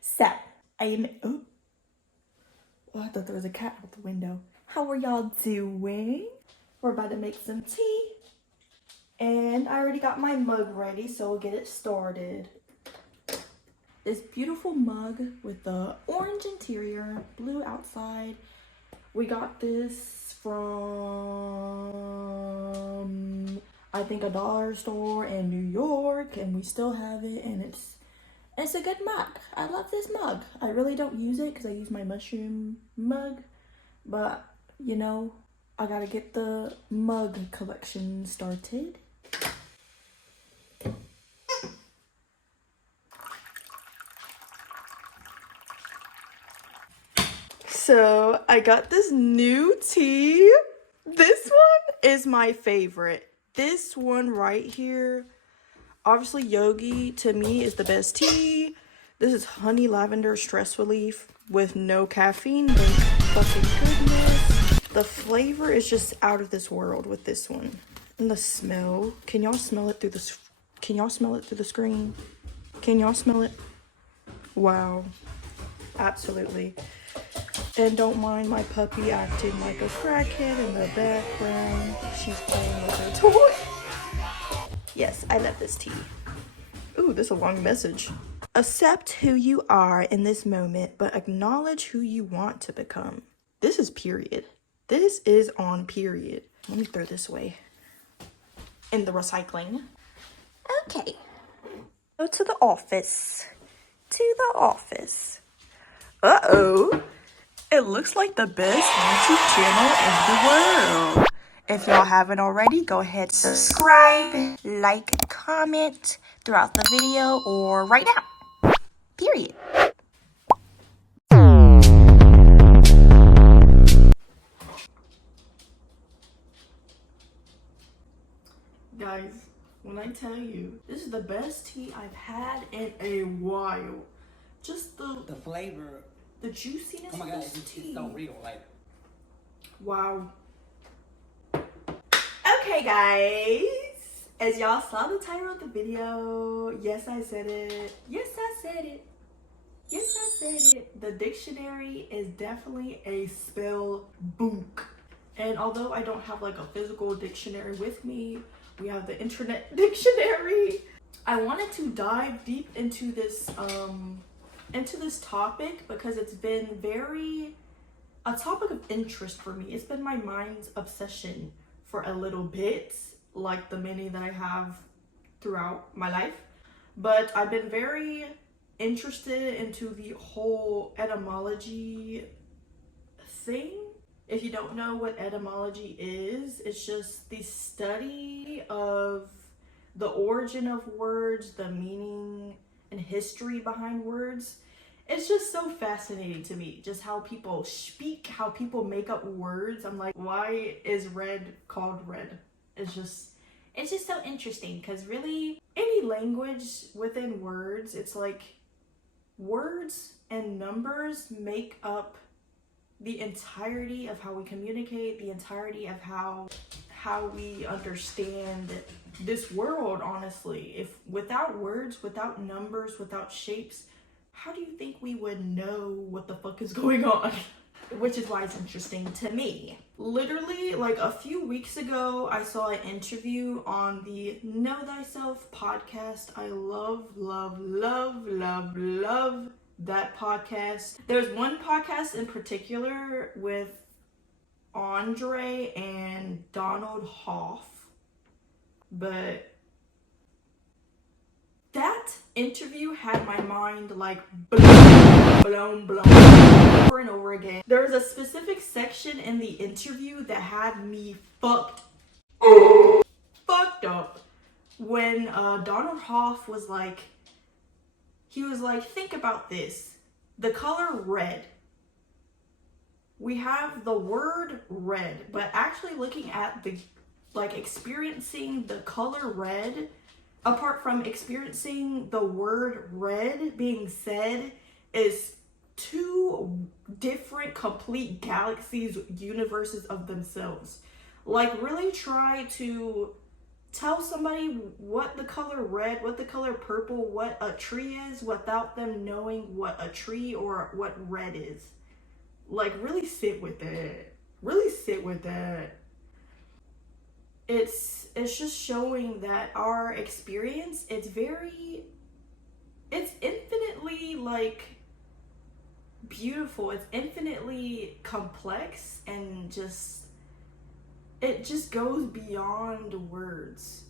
So, oh, I thought there was a cat out the window. How are y'all doing? We're about to make some tea. And I already got my mug ready, so we'll get it started. This beautiful mug with the orange interior, blue outside. We got this from, I think, a dollar store in New York, and we still have it, and it's a good mug. I love this mug. I really don't use it because I use my mushroom mug, but you know, I gotta get the mug collection started. So I got this new tea. This one is my favorite. This one right here, obviously Yogi to me is the best tea. This is honey lavender stress relief with no caffeine. Thank fucking goodness. The flavor is just out of this world with this one. And the smell, can y'all smell it through the screen? Can y'all smell it? Wow. Absolutely. And don't mind my puppy acting like a crackhead in the background. She's playing with her toy. Yes, I love this tea. Ooh, this is a long message. Accept who you are in this moment, but acknowledge who you want to become. This is period. This is on period. Let me throw this away in the recycling. Okay. Go to the office. Uh-oh. It looks like the best YouTube channel in the world. If y'all haven't already, go ahead, subscribe, like, comment throughout the video or right now. Period. Guys, when I tell you, this is the best tea I've had in a while. Just the flavor, the juiciness. oh my god, of this tea. it's so real, like. Wow. Okay, guys. As y'all saw the title of the video, yes, I said it. The dictionary is definitely a spell book. And although I don't have like a physical dictionary with me, we have the internet dictionary. I wanted to dive deep into this topic because it's been a topic of interest for me. It's been my mind's obsession for a little bit, like the many that I have throughout my life. But I've been very interested into the whole etymology thing. If you don't know what etymology is, it's just the study of the origin of words, the meaning and history behind words. It's just so fascinating to me, just how people speak, how people make up words. I'm like, why is red called red? It's just so interesting because really any language within words, it's like words and numbers make up the entirety of how we communicate, the entirety of how we understand this world, honestly. If without words, without numbers, without shapes, how do you think we would know what the fuck is going on? Which is why it's interesting to me. Literally, like a few weeks ago, I saw an interview on the Know Thyself podcast. I love that podcast. There's one podcast in particular with Andre and Donald Hoff, but that interview had my mind like blown over and over again. There was a specific section in the interview that had me fucked up when Donald Hoff was like, think about this. The color red. We have the word red, but actually looking at experiencing the color red, apart from experiencing the word red being said, is two different complete galaxies, universes of themselves. Like really try to tell somebody what the color red, what the color purple, what a tree is without them knowing what a tree or what red is. Like, really sit with it. Really sit with that. It's just showing that our experience, it's infinitely like beautiful. It's infinitely complex, and it just goes beyond words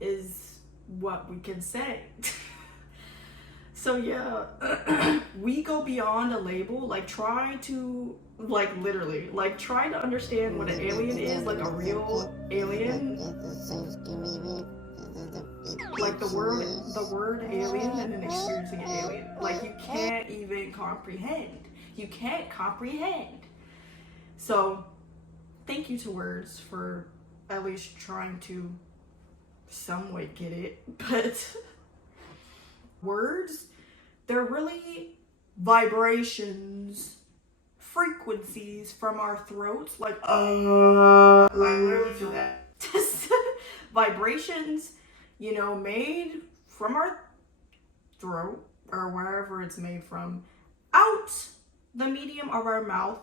is what we can say. So yeah, we go beyond a label. Like, try to, like, literally, like, try to understand what an alien is, like a real alien. Like the word alien, and then experiencing an alien. Like, you can't even comprehend. You can't comprehend. So thank you to words for at least trying to somewhat get it. But words, they're really vibrations, frequencies from our throats, like literally feel that. Vibrations, you know, made from our throat or wherever it's made from, out the medium of our mouth.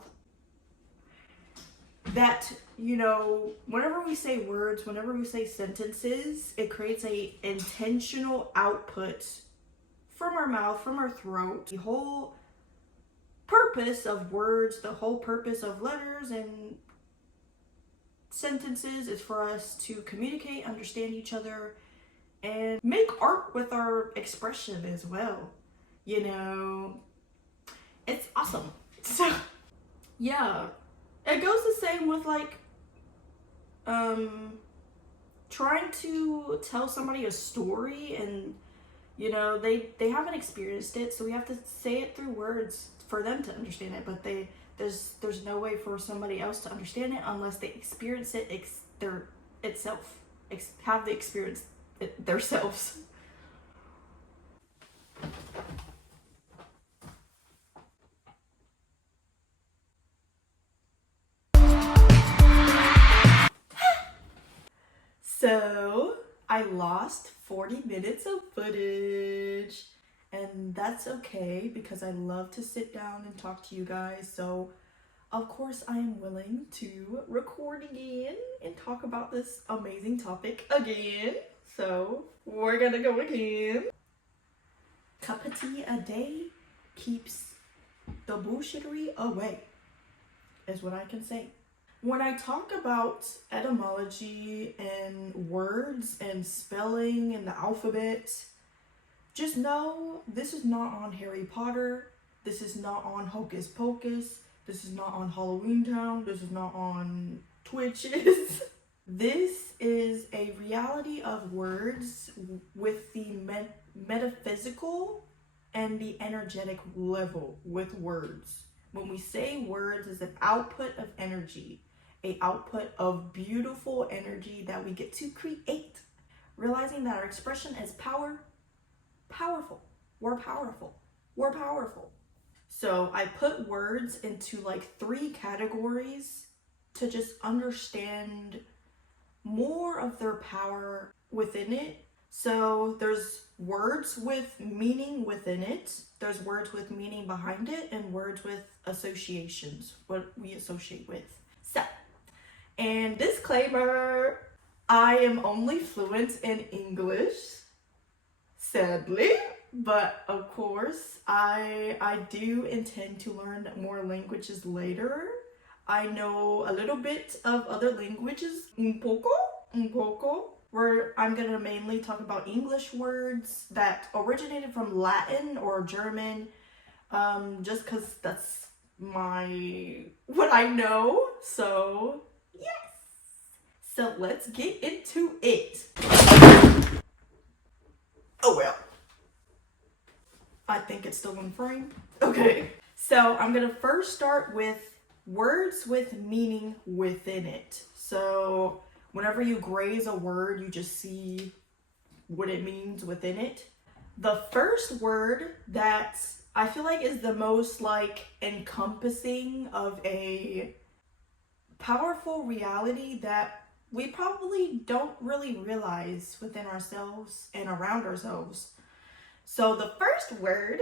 That, you know, whenever we say words, whenever we say sentences, it creates a intentional output from our mouth, from our throat. The whole purpose of words, the whole purpose of letters and sentences is for us to communicate, understand each other, and make art with our expression as well. You know, it's awesome. So yeah, it goes the same with like trying to tell somebody a story, and you know, they haven't experienced it, so we have to say it through words for them to understand it. But there's no way for somebody else to understand it unless they experience it have the experience it themselves. So I lost 40 minutes of footage, and that's okay because I love to sit down and talk to you guys. So of course I am willing to record again and talk about this amazing topic again. So we're gonna go again. Cup of tea a day keeps the bullshittery away, is what I can say. When I talk about etymology and words and spelling and the alphabet, just know this is not on Harry Potter. This is not on Hocus Pocus. This is not on Halloween Town. This is not on Twitches. This is a reality of words with the metaphysical and the energetic level with words. When we say words is an output of energy, an output of beautiful energy that we get to create. Realizing that our expression is powerful. We're powerful. We're powerful. So I put words into like 3 categories to just understand more of their power within it. So there's words with meaning within it, there's words with meaning behind it, and words with associations, what we associate with. So, and disclaimer, I am only fluent in English, sadly, but of course I do intend to learn more languages later. I know a little bit of other languages, un poco, where I'm gonna mainly talk about English words that originated from Latin or German, just cause that's what I know, so yes. So let's get into it. Oh well. I think it's still in frame. Okay. So I'm gonna first start with words with meaning within it. So whenever you graze a word, you just see what it means within it. The first word that I feel like is the most like encompassing of a powerful reality that we probably don't really realize within ourselves and around ourselves. So the first word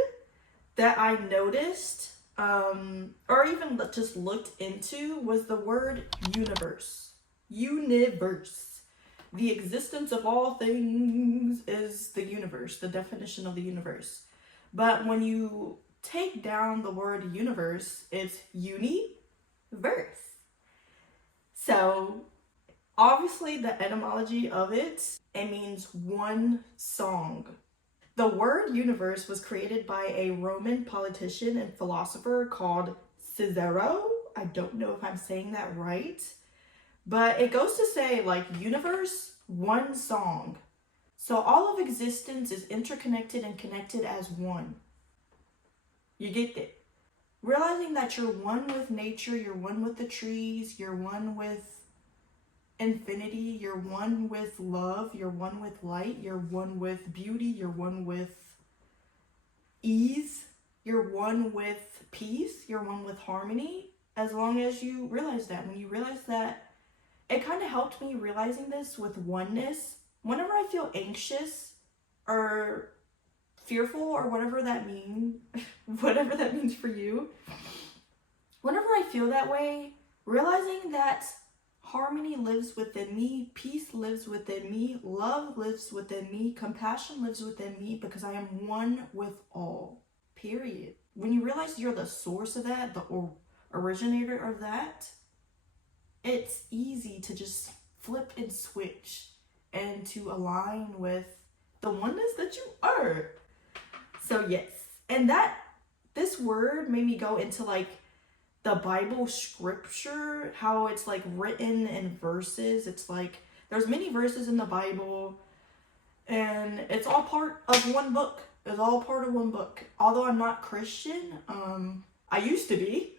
that I noticed, or even just looked into, was the word universe. Universe. The existence of all things is the universe, the definition of the universe. But when you take down the word universe, it's universe. So obviously the etymology of it means one song. The word universe was created by a Roman politician and philosopher called Cicero. I don't know if I'm saying that right, but it goes to say like universe, one song. So all of existence is interconnected and connected as one. You get it? Realizing that you're one with nature, you're one with the trees, you're one with infinity, you're one with love, you're one with light, you're one with beauty, you're one with ease, you're one with peace, you're one with harmony. As long as you realize that, when you realize that, it kind of helped me realizing this with oneness. Whenever I feel anxious or fearful or whatever that means, whatever that means for you, whenever I feel that way, realizing that harmony lives within me, peace lives within me, love lives within me, compassion lives within me, because I am one with all, period. When you realize you're the source of that, the originator of that, it's easy to just flip and switch and to align with the oneness that you are. So yes, and this word made me go into like the Bible scripture, how it's like written in verses. It's like there's many verses in the Bible and it's all part of one book. It's all part of one book. Although I'm not Christian, I used to be.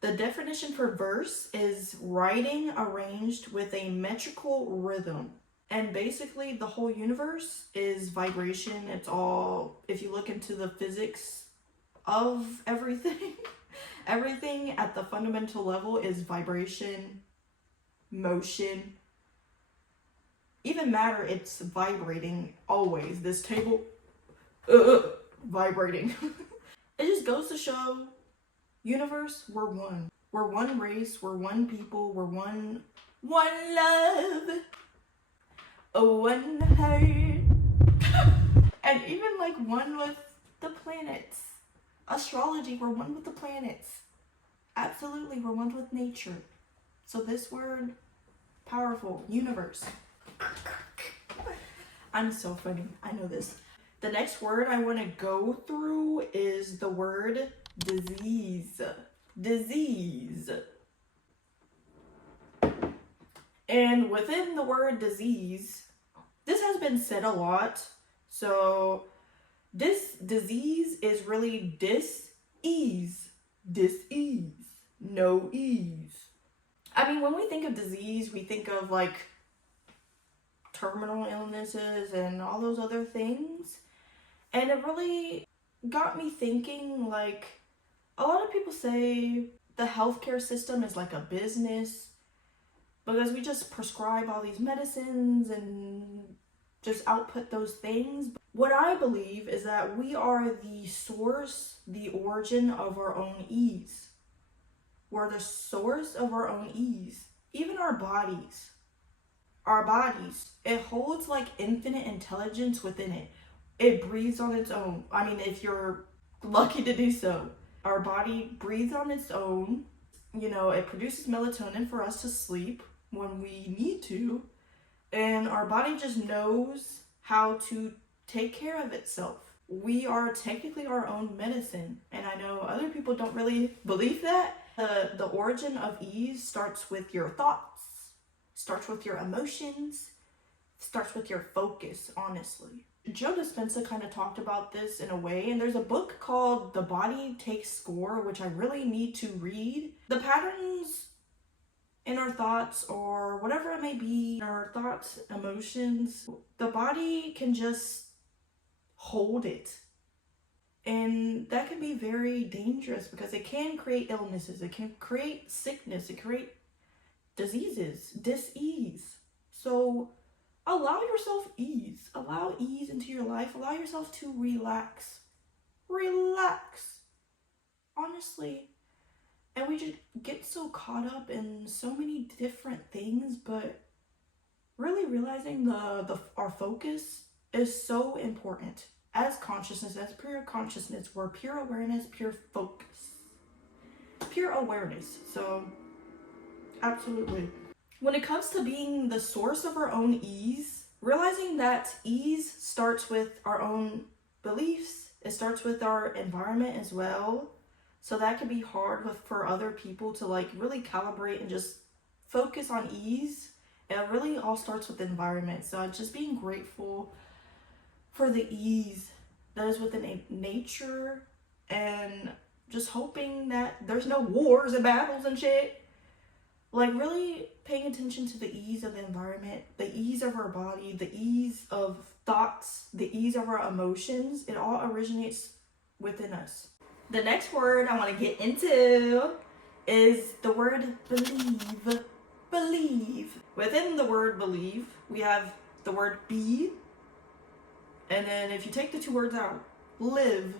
The definition for verse is writing arranged with a metrical rhythm. And basically the whole universe is vibration. It's all, if you look into the physics of everything, everything at the fundamental level is vibration, motion. Even matter, it's vibrating always. This table, vibrating. It just goes to show, universe, we're one. We're one race, we're one people, we're one love, one heart. And even like one with the planets. Astrology, we're one with the planets. Absolutely, we're one with nature. So this word, powerful, universe. I'm so funny, I know this. The next word I want to go through is the word disease. Disease. And within the word disease, this has been said a lot. So this disease is really dis-ease. Dis-ease. No ease. I mean, when we think of disease, we think of like terminal illnesses and all those other things. And it really got me thinking, like, a lot of people say the healthcare system is like a business because we just prescribe all these medicines and just output those things. What I believe is that we are the source, the origin of our own ease. We're the source of our own ease. Even our bodies. Our bodies, it holds like infinite intelligence within it. It breathes on its own. I mean, if you're lucky to do so. Our body breathes on its own. You know, it produces melatonin for us to sleep when we need to. And our body just knows how to take care of itself. We are technically our own medicine. And I know other people don't really believe that. The origin of ease starts with your thoughts, starts with your emotions, starts with your focus, honestly. Joe Dispenza kind of talked about this in a way, and there's a book called The Body Takes Score, which I really need to read. The patterns in our thoughts, or whatever it may be, our thoughts, emotions, the body can just hold it. And that can be very dangerous because it can create illnesses, it can create sickness, it can create diseases, dis-ease. So allow yourself ease. Allow ease into your life. Allow yourself to relax. Relax. Honestly. And we just get so caught up in so many different things, but really realizing our focus is so important. As consciousness, as pure consciousness, we're pure awareness, pure focus. Pure awareness. So, absolutely. When it comes to being the source of our own ease, realizing that ease starts with our own beliefs, it starts with our environment as well. So that can be hard for other people to like really calibrate and just focus on ease. It really all starts with the environment. So just being grateful for the ease that is within nature, and just hoping that there's no wars and battles and shit. Like really paying attention to the ease of the environment, the ease of our body, the ease of thoughts, the ease of our emotions. It all originates within us. The next word I want to get into is the word believe. Believe. Within the word believe, we have the word be. And then if you take the two words out, live.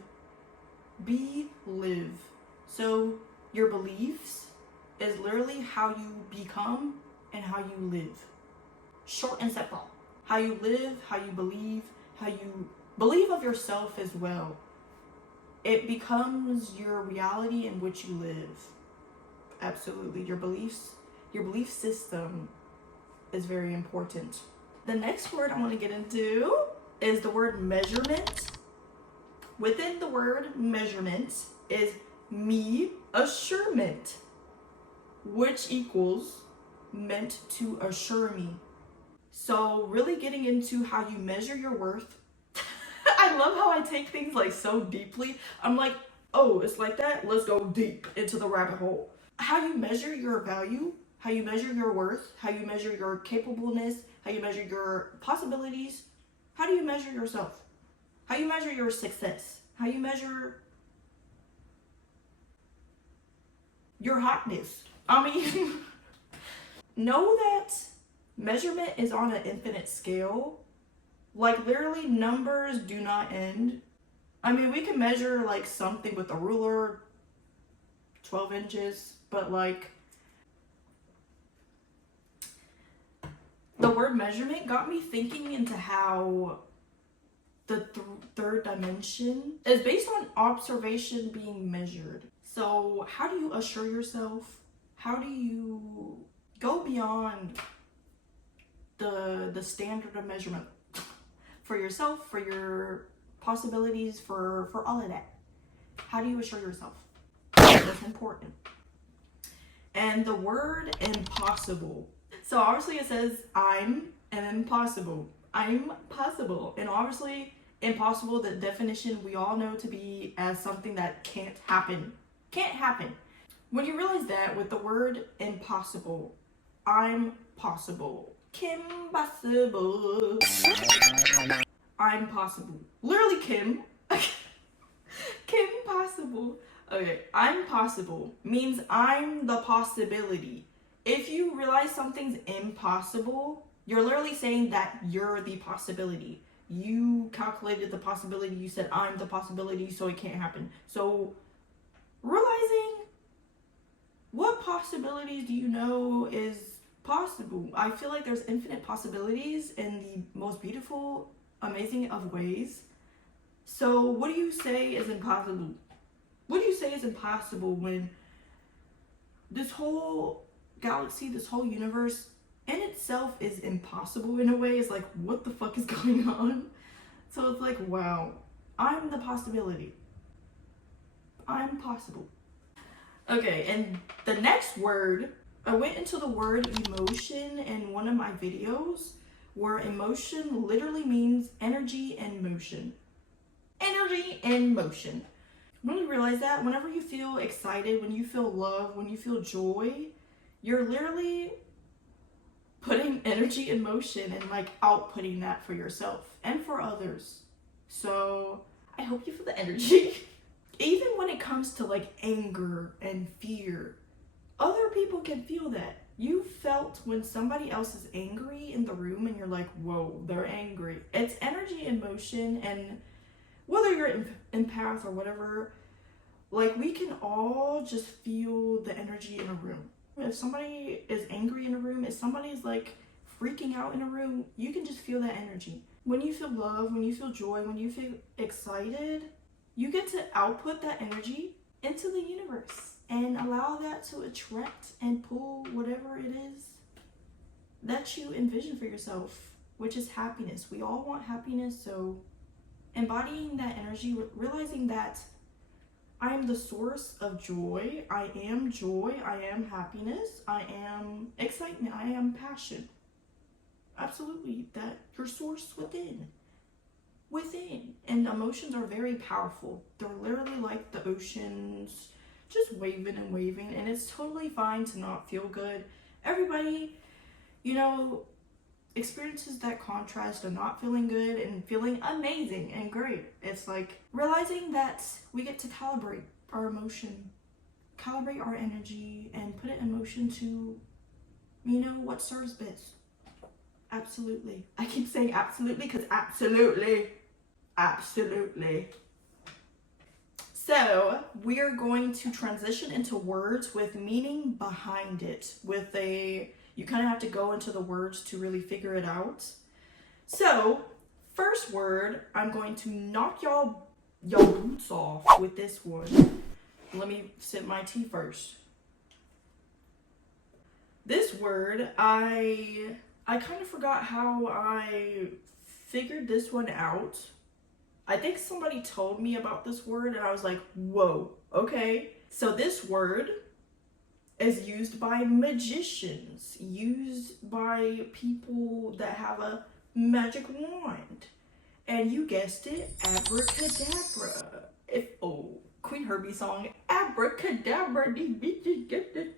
Be, live. So your beliefs is literally how you become and how you live. Short and simple. How you live, how you believe of yourself as well. It becomes your reality in which you live. Absolutely. Your beliefs, your belief system is very important. The next word I want to get into is the word measurement. Within the word measurement is me assurement, which equals meant to assure me. So really getting into how you measure your worth. I love how I take things like so deeply. I'm like, oh, it's like that? Let's go deep into the rabbit hole. How you measure your value, how you measure your worth, how you measure your capableness, how you measure your possibilities. How do you measure yourself? How you measure your success? How you measure your hotness? I mean, know that measurement is on an infinite scale. Like literally numbers do not end. I mean, we can measure like something with a ruler, 12 inches, but like the word measurement got me thinking into how the third dimension is based on observation being measured. So how do you assure yourself? How do you go beyond the standard of measurement for yourself, for your possibilities, for all of that? How do you assure yourself? That's important. And the word impossible. So obviously it says I'm an impossible. I'm possible. And obviously impossible, the definition we all know to be as something that can't happen. Can't happen. When you realize that with the word impossible, I'm possible. Kim possible. I'm possible. Literally Kim. Kim possible. Okay, I'm possible means I'm the possibility. If you realize something's impossible, you're literally saying that you're the possibility. You calculated the possibility. You said I'm the possibility, so it can't happen. So realizing what possibilities do you know is possible? I feel like there's infinite possibilities in the most beautiful, amazing of ways. So what do you say is impossible? What do you say is impossible when this whole galaxy, this whole universe in itself is impossible in a way? It's like, what the fuck is going on? So it's like, wow, I'm the possibility. I'm possible. Okay, and the next word, I went into the word emotion in one of my videos, where emotion literally means energy and motion. Energy and motion. When you realize that, whenever you feel excited, when you feel love, when you feel joy, you're literally putting energy in motion and like outputting that for yourself and for others. So I hope you feel the energy. Even when it comes to like anger and fear, other people can feel that. You felt when somebody else is angry in the room and you're like, whoa, they're angry. It's energy in motion, and whether you're an empath or whatever, like we can all just feel the energy in a room. If somebody is angry in a room, if somebody's like freaking out in a room, you can just feel that energy. When you feel love, when you feel joy, when you feel excited, you get to output that energy into the universe and allow that to attract and pull whatever it is that you envision for yourself, which is happiness. We all want happiness, so embodying that energy, realizing that I am the source of joy, I am happiness, I am excitement, I am passion. Absolutely, that your source within. And emotions are very powerful. They're literally like the oceans, just waving and waving, and it's totally fine to not feel good. Everybody, experiences that contrast of not feeling good and feeling amazing and great. It's like realizing that we get to calibrate our emotion, calibrate our energy, and put it in motion to, what serves best. Absolutely. I keep saying absolutely because absolutely. So we are going to transition into words with meaning behind it. You kind of have to go into the words to really figure it out. So first word, I'm going to knock y'all boots off with this one. Let me sip my tea first. This word, I kind of forgot how I figured this one out. I think somebody told me about this word and I was like, whoa, okay. So this word is used by magicians, used by people that have a magic wand. And you guessed it, abracadabra. Queen HARRYY song, abracadabra, these bitches.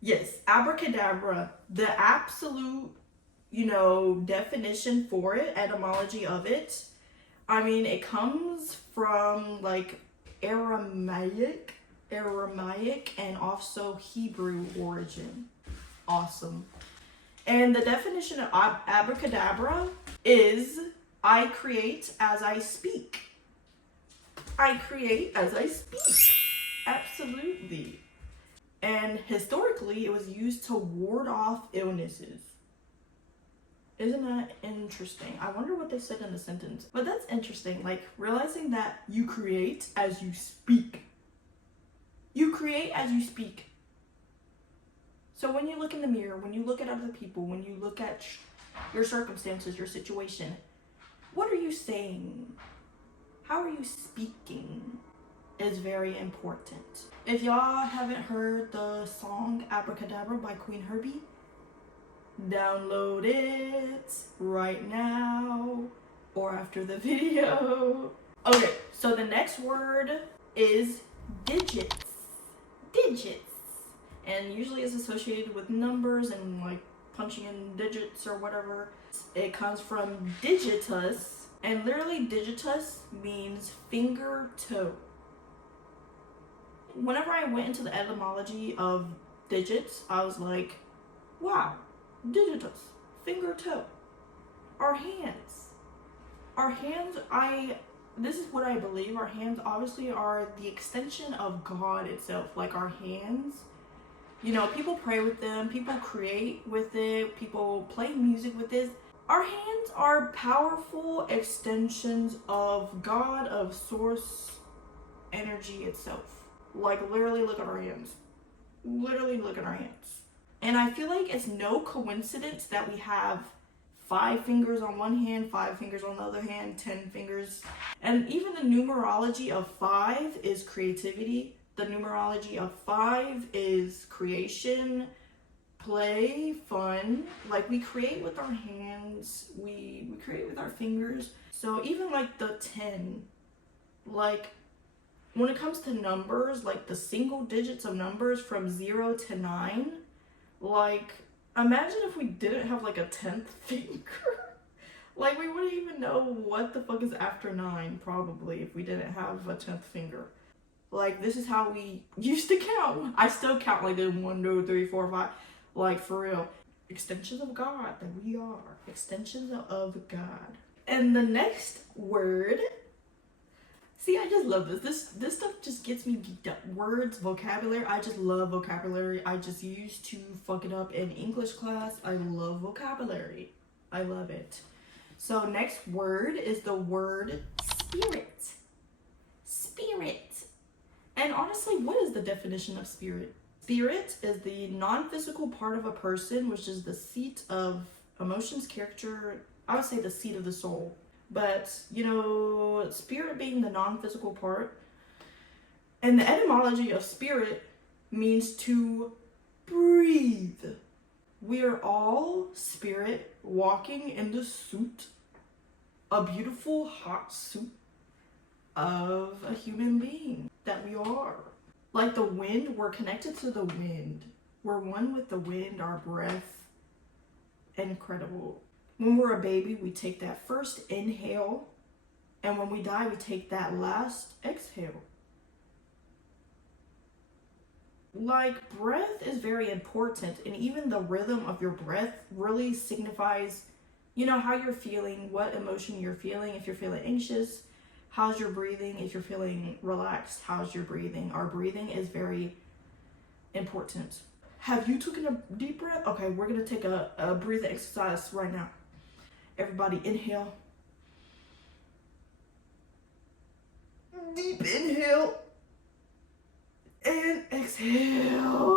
Yes, abracadabra, the absolute, definition for it, etymology of it. I mean, it comes from like Aramaic and also Hebrew origin. Awesome. And the definition of abracadabra is I create as I speak. I create as I speak. Absolutely. And historically, it was used to ward off illnesses. Isn't that interesting? I wonder what they said in the sentence. But that's interesting, like realizing that you create as you speak. You create as you speak. So when you look in the mirror, when you look at other people, when you look at your circumstances, your situation, what are you saying? How are you speaking is very important. If y'all haven't heard the song Abracadabra by Queen HARRYY, download it right now or after the video. Okay, so the next word is digits. And usually is associated with numbers and like punching in digits or whatever. It comes from digitus, and literally digitus means finger toe. Whenever I went into the etymology of digits, I was like, wow, digitus, finger toe. Our hands, this is what I believe, our hands obviously are the extension of God itself. Like our hands, people pray with them, people create with it, people play music with this. Our hands are powerful extensions of God, of source energy itself. Like literally look at our hands. And I feel like it's no coincidence that we have 5 fingers on one hand, 5 fingers on the other hand, 10 fingers. And even the numerology of 5 is creativity. The numerology of 5 is creation, play, fun. Like we create with our hands, we create with our fingers. So even like the 10, like when it comes to numbers, like the single digits of numbers from 0 to 9, like imagine if we didn't have like a 10th finger. Like we wouldn't even know what the fuck is after 9 probably if we didn't have a 10th finger. Like, this is how we used to count. I still count like the 1, 2, 3, 4, 5. Like, for real. Extensions of God, that we are. Extensions of God. And the next word, see, I just love this stuff just gets me geeked up. Words, vocabulary, I just love vocabulary. I just used to fuck it up in English class. I love vocabulary. I love it. So next word is the word spirit. Spirit. And honestly, what is the definition of spirit? Spirit is the non-physical part of a person, which is the seat of emotions, character, I would say the seat of the soul. But, you know, spirit being the non-physical part, and the etymology of spirit means to breathe. We are all spirit walking in the suit, a beautiful hot suit of a human being that we are. Like the wind, we're connected to the wind. We're one with the wind, our breath. Incredible. When we're a baby, we take that first inhale, and when we die, we take that last exhale. Like, breath is very important, and even the rhythm of your breath really signifies, you know, how you're feeling, what emotion you're feeling. If you're feeling anxious, how's your breathing? If you're feeling relaxed, how's your breathing? Our breathing is very important. Have you taken a deep breath? Okay, we're gonna take a breathing exercise right now. Everybody inhale. Deep inhale. And exhale.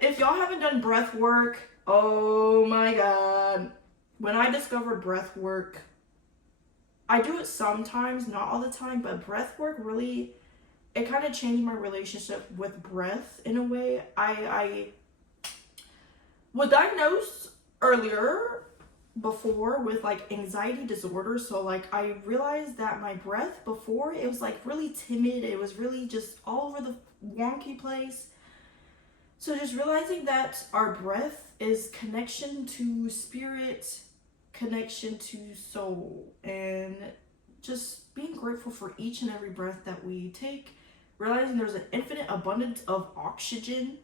If y'all haven't done breath work, oh my God. When I discovered breath work, I do it sometimes, not all the time, but breath work really, it kind of changed my relationship with breath in a way. I was diagnosed earlier before with like anxiety disorder, so like I realized that my breath before, it was like really timid, it was really just all over the wonky place. So just realizing that our breath is connection to spirit, connection to soul, and just being grateful for each and every breath that we take, realizing there's an infinite abundance of oxygen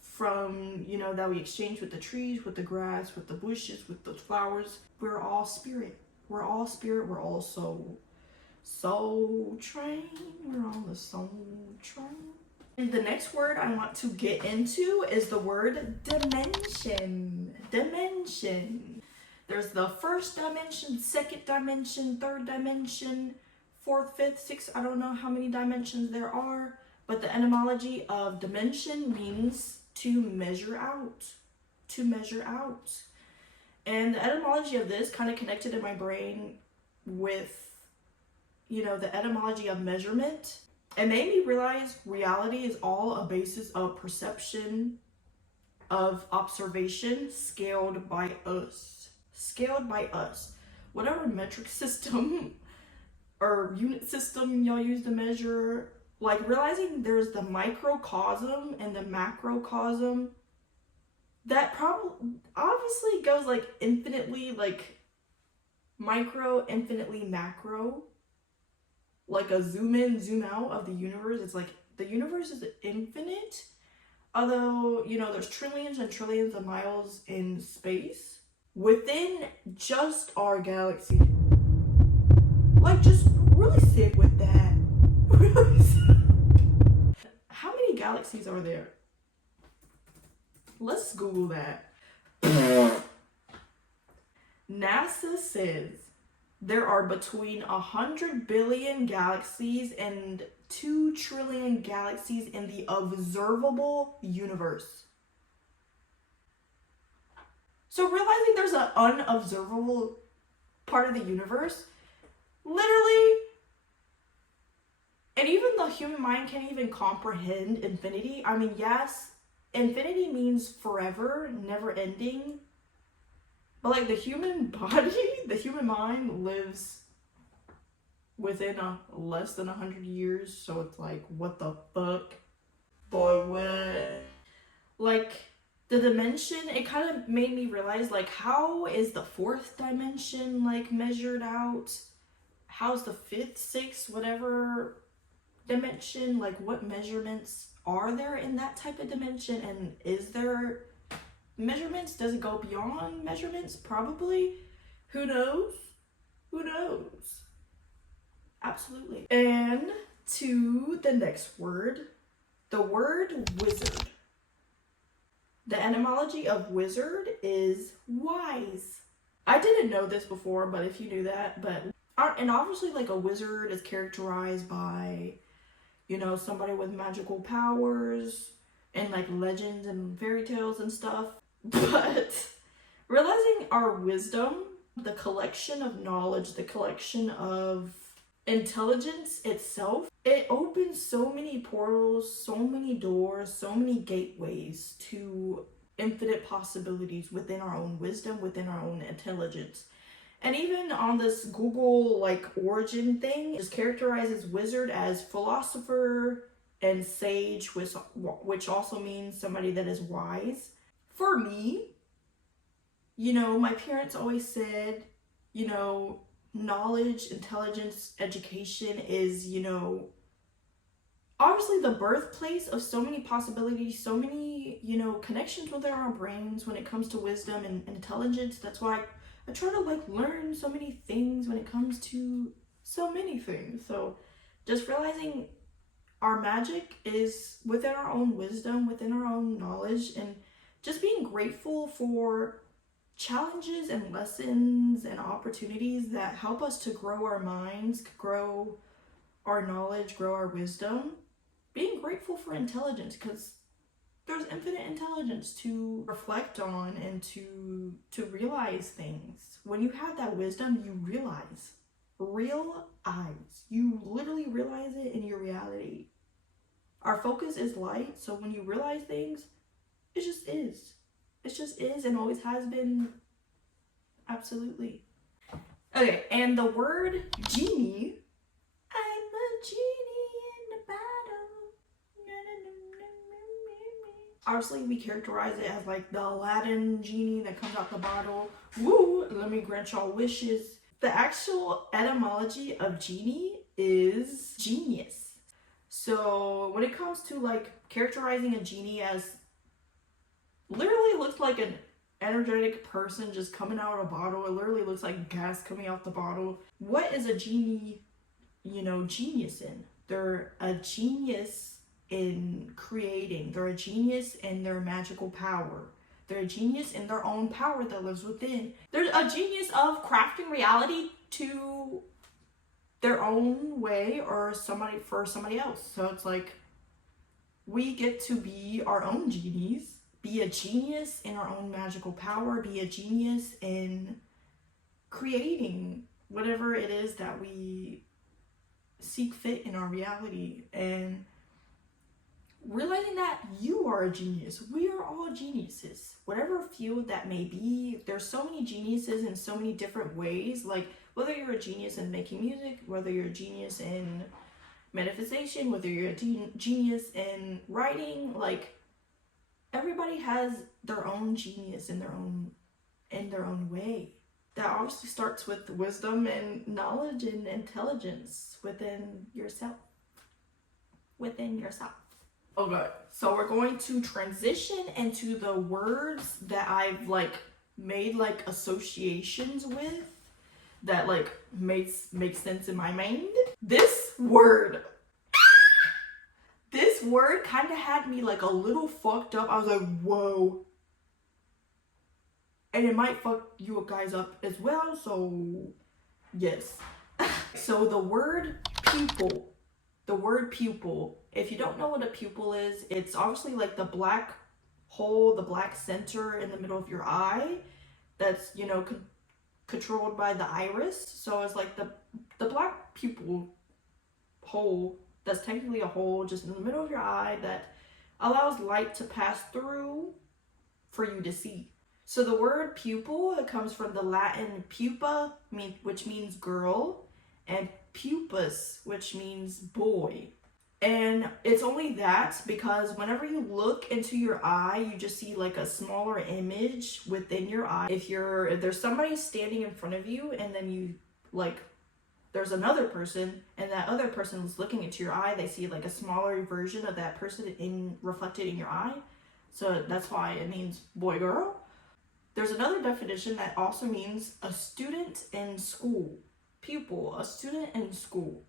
from, you know, that we exchange with the trees, with the grass, with the bushes, with the flowers. We're all spirit. We're all spirit. We're all soul. Soul train. We're on the soul train. And the next word I want to get into is the word dimension. Dimension. There's the first dimension, second dimension, third dimension, fourth, fifth, sixth. I don't know how many dimensions there are, but the etymology of dimension means to measure out, to measure out. And the etymology of this kind of connected in my brain with, you know, the etymology of measurement. It made me realize reality is all a basis of perception, of observation, scaled by us. Scaled by us. Whatever metric system or unit system y'all use to measure, like realizing there's the microcosm and the macrocosm that probably obviously goes like infinitely like micro, infinitely macro, like a zoom in, zoom out of the universe. It's like the universe is infinite, although, you know, there's trillions and trillions of miles in space within just our galaxy. Like, just really sit with that. How many galaxies are there? Let's Google that. NASA says there are between 100 billion galaxies and 2 trillion galaxies in the observable universe. So realizing there's an unobservable part of the universe, literally, and even the human mind can't even comprehend infinity. I mean, yes, infinity means forever, never ending. But like the human body, the human mind lives within less than 100 years. So it's like, what the fuck? Boy, what? Like the dimension, it kind of made me realize like, how is the fourth dimension like measured out? how's the fifth, sixth, whatever dimension, like what measurements are there in that type of dimension, and is there measurements? Does it go beyond measurements? Probably. Who knows? Who knows? Absolutely. And to the next word, the word wizard. The etymology of wizard is wise. I didn't know this before, but if you knew that, and obviously like a wizard is characterized by, you know, somebody with magical powers and like legends and fairy tales and stuff. But realizing our wisdom, the collection of knowledge, the collection of intelligence itself, it opens so many portals, so many doors, so many gateways to infinite possibilities within our own wisdom, within our own intelligence. And even on this Google like origin thing, it characterizes wizard as philosopher and sage, which also means somebody that is wise. For me, you know, my parents always said, you know, knowledge, intelligence, education is, you know, obviously the birthplace of so many possibilities, so many, you know, connections within our brains when it comes to wisdom and intelligence. That's why I try to like learn so many things when it comes to so many things. So just realizing our magic is within our own wisdom, within our own knowledge, and just being grateful for challenges and lessons and opportunities that help us to grow our minds, grow our knowledge, grow our wisdom. Being grateful for intelligence, because there's infinite intelligence to reflect on and to realize things. When you have that wisdom, you realize. You literally realize it in your reality. Our focus is light, so when you realize things, it just is. It just is and always has been. Absolutely. Okay, and the word genie. I'm a genie in the bottle. Obviously, we characterize it as like the Aladdin genie that comes out the bottle. Woo! Let me grant y'all wishes. The actual etymology of genie is genius. So when it comes to like characterizing a genie as literally looks like an energetic person just coming out of a bottle. It literally looks like gas coming out the bottle. What is a genie, you know, genius in? They're a genius in creating. They're a genius in their magical power. They're a genius in their own power that lives within. They're a genius of crafting reality to their own way or for somebody else. So it's like we get to be our own genies. Be a genius in our own magical power, be a genius in creating whatever it is that we seek fit in our reality, and realizing that you are a genius. We are all geniuses, whatever field that may be. There's so many geniuses in so many different ways, like whether you're a genius in making music, whether you're a genius in manifestation, whether you're a genius in writing, like everybody has their own genius in their own way. That obviously starts with wisdom and knowledge and intelligence within yourself. Okay, so we're going to transition into the words that I've like made like associations with that like make sense in my mind. This word kind of had me like a little fucked up. I was like, whoa. And it might fuck you guys up as well, so yes. So the word pupil. If you don't know what a pupil is, it's obviously like the black hole, the black center in the middle of your eye that's, you know, controlled by the iris. So it's like the black pupil hole that's technically a hole just in the middle of your eye that allows light to pass through for you to see. So the word pupil, it comes from the Latin pupa, which means girl, and pupus, which means boy. And it's only that because whenever you look into your eye, you just see like a smaller image within your eye. If there's somebody standing in front of you and then you like there's another person, and that other person is looking into your eye. They see like a smaller version of that person reflected in your eye. So that's why it means boy, girl. There's another definition that also means a student in school. Pupil, a student in school.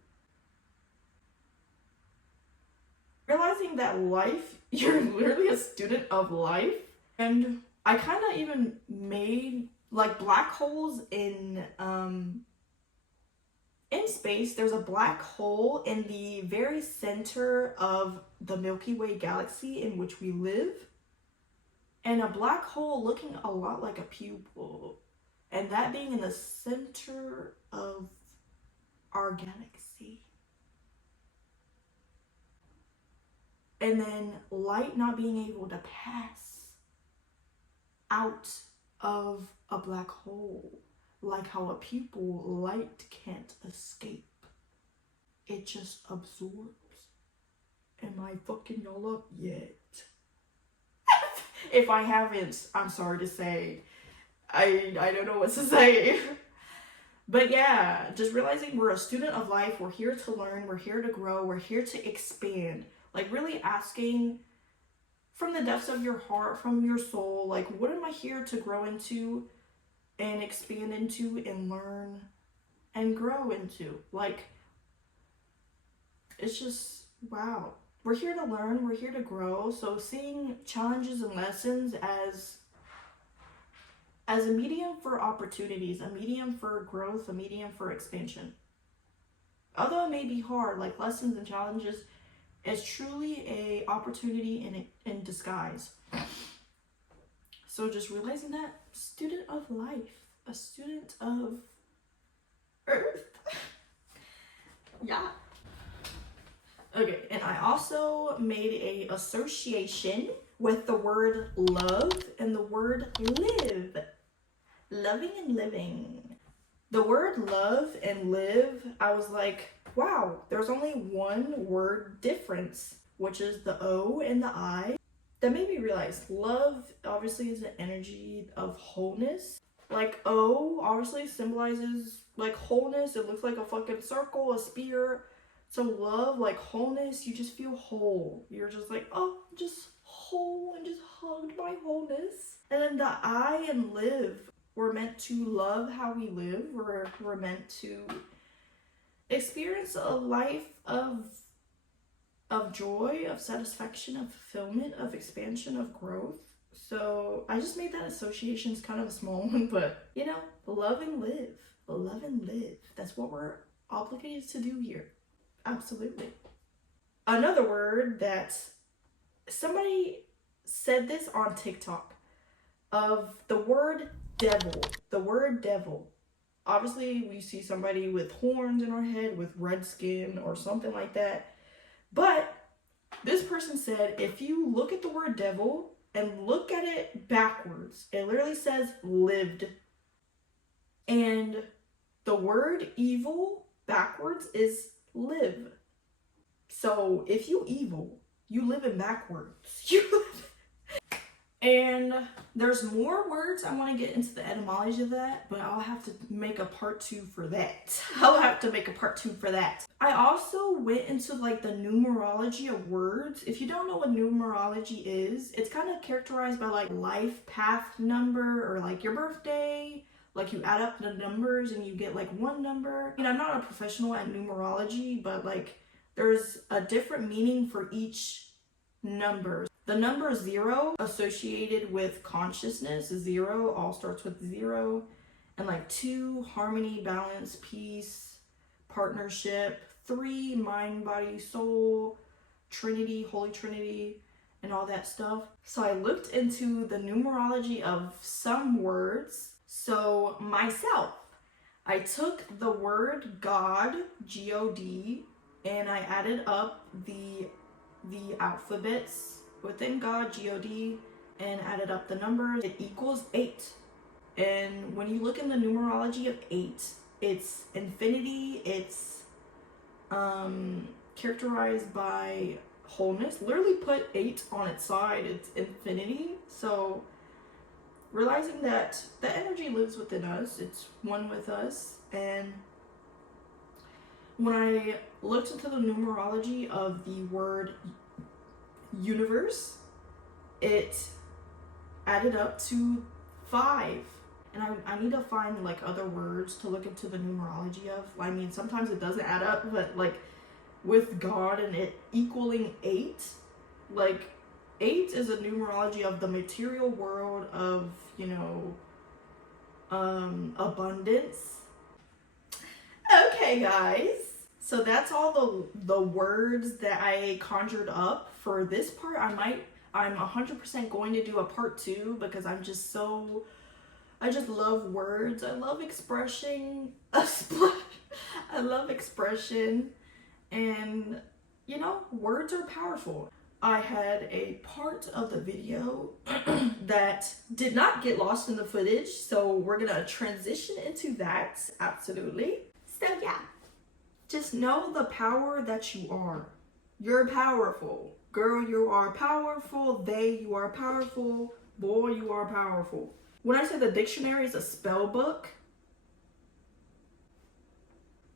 Realizing that life, you're literally a student of life. And I kind of even made like black holes in space. There's a black hole in the very center of the Milky Way galaxy in which we live, and a black hole looking a lot like a pupil, and that being in the center of our galaxy. And then light not being able to pass out of a black hole, like how a pupil, light can't escape. It just absorbs. Am I fucking y'all up yet? If I haven't, I'm sorry to say. I don't know what to say. But yeah, just realizing we're a student of life. We're here to learn. We're here to grow. We're here to expand. Like really asking from the depths of your heart, from your soul, like what am I here to grow into and expand into and learn and grow into? Like, it's just, wow. We're here to learn, we're here to grow. So seeing challenges and lessons as a medium for opportunities, a medium for growth, a medium for expansion. Although it may be hard, like lessons and challenges, it's truly a opportunity in disguise. So just realizing that, student of life, a student of Earth. Yeah. Okay, and I also made a association with the word love and the word live. Loving and living. The word love and live, I was like, wow, there's only one word difference, which is the O and the I. That made me realize love obviously is the energy of wholeness. Like O obviously symbolizes like wholeness. It looks like a fucking circle, a spear. So love, like wholeness, you just feel whole. You're just like, oh, just whole and just hugged by wholeness. And then the I and live, we're meant to love how we live. We're meant to experience a life of joy, of satisfaction, of fulfillment, of expansion, of growth. So I just made that association. It's kind of a small one, but you know, love and live. Love and live. That's what we're obligated to do here. Absolutely. Another word that somebody said this on TikTok of the word devil. The word devil. Obviously, we see somebody with horns in our head, with red skin or something like that. But this person said, if you look at the word devil and look at it backwards, it literally says lived. And the word evil backwards is live. So if you evil, you live in backwards. And there's more words. I want to get into the etymology of that, but I'll have to make a part 2 for that. I also went into like the numerology of words. If you don't know what numerology is, it's kind of characterized by like life path number or like your birthday. Like you add up the numbers and you get like one number. I mean, I'm not a professional at numerology, but like there's a different meaning for each number. The number 0 associated with consciousness, 0 all starts with 0, and like 2, harmony, balance, peace, partnership, 3, mind, body, soul, Trinity, Holy Trinity, and all that stuff. So I looked into the numerology of some words. So myself, I took the word God, G-O-D, and I added up the alphabets within God, G-O-D, and added up the numbers. It equals 8. And when you look in the numerology of 8, it's infinity. It's characterized by wholeness. Literally put 8 on its side. It's infinity. So realizing that the energy lives within us. It's one with us. And When I looked into the numerology of the word universe, it added up to 5. And I need to find like other words to look into the numerology of. I mean, sometimes it doesn't add up, but like with God and it equaling 8, like 8 is a numerology of the material world of, you know, abundance. Okay, guys. So that's all the words that I conjured up for this part. I'm 100% going to do a part 2 because I just love words. I love expression. I love expression. And, you know, words are powerful. I had a part of the video that did not get lost in the footage, so we're gonna transition into that, absolutely. So yeah, just know the power that you are. You're powerful. Girl, you are powerful. You are powerful. Boy, you are powerful. When I say the dictionary is a spell book,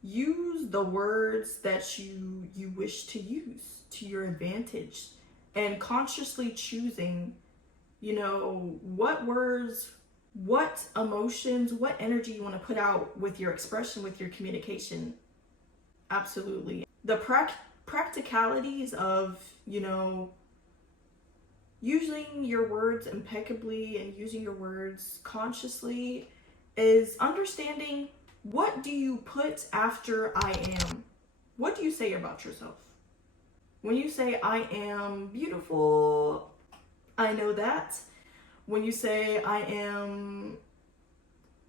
use the words that you wish to use to your advantage, and consciously choosing, you know, what words, what emotions, what energy you want to put out with your expression, with your communication. Absolutely. The practicalities of, you know, using your words impeccably and using your words consciously is understanding, what do you put after I am? What do you say about yourself? When you say I am beautiful, I know that. When you say I am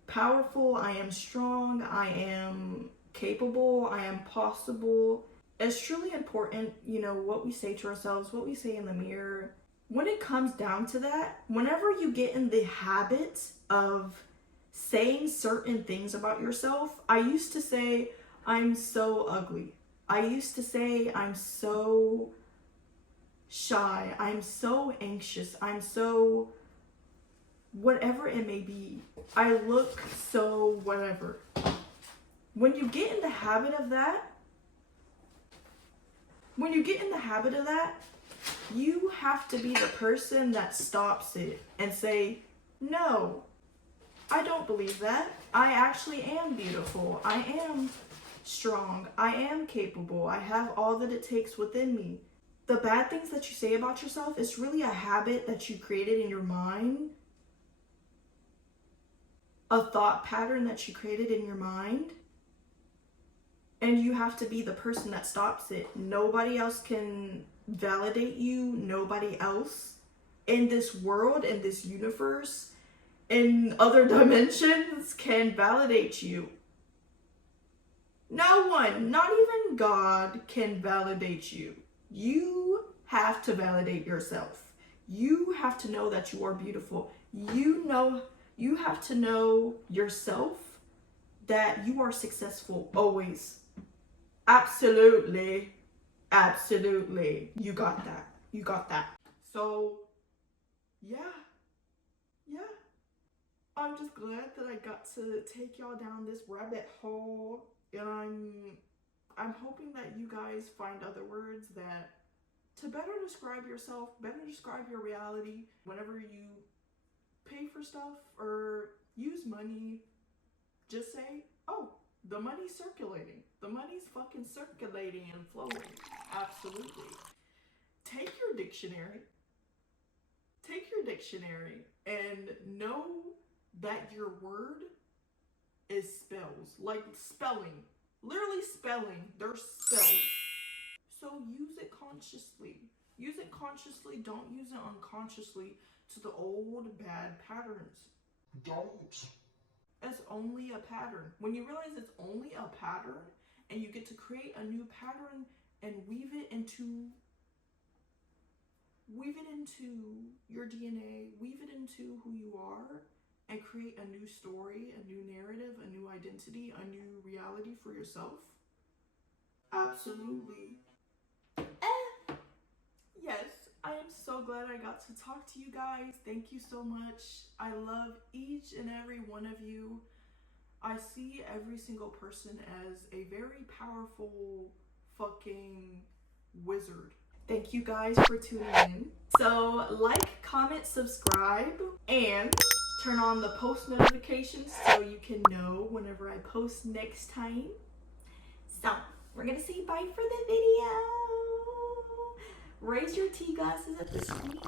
powerful, I am strong, I am capable, I am possible. It's truly important, you know, what we say to ourselves, what we say in the mirror. When it comes down to that, whenever you get in the habit of saying certain things about yourself, I used to say, I'm so ugly. I used to say, I'm so shy. I'm so anxious. I'm so whatever it may be. I look so whatever. When you get in the habit of that, you have to be the person that stops it and say, no, I don't believe that. I actually am beautiful. I am strong. I am capable. I have all that it takes within me. The bad things that you say about yourself is really a habit that you created in your mind, a thought pattern that you created in your mind, and you have to be the person that stops it. Nobody else can validate you. Nobody else in this world, in this universe, in other dimensions can validate you. No one, not even God, can validate you. You have to validate yourself. You have to know that you are beautiful. You have to know yourself, that you are successful always. Absolutely. Absolutely. You got that. You got that. So, yeah. I'm just glad that I got to take y'all down this rabbit hole, and I'm hoping that you guys find other words that to better describe yourself, better describe your reality. Whenever you pay for stuff or use money, just say, oh, the money's circulating. The money's fucking circulating and flowing. Absolutely. Take your dictionary and know that your word is spells. Like spelling. Literally spelling. They're spells. So use it consciously. Use it consciously. Don't use it unconsciously to the old bad patterns. Don't. It's only a pattern. When you realize it's only a pattern and you get to create a new pattern and weave it into your DNA, weave it into who you are, and create a new story, a new narrative, a new identity, a new reality for yourself. Absolutely. Yes, I am so glad I got to talk to you guys. Thank you so much. I love each and every one of you. I see every single person as a very powerful fucking wizard. Thank you guys for tuning in. So like, comment, subscribe, and turn on the post notifications so you can know whenever I post next time. So we're gonna say bye for the video. Raise your tea glasses at the screen.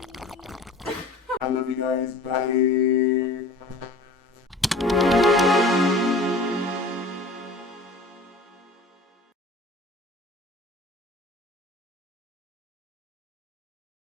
I love you guys. Bye.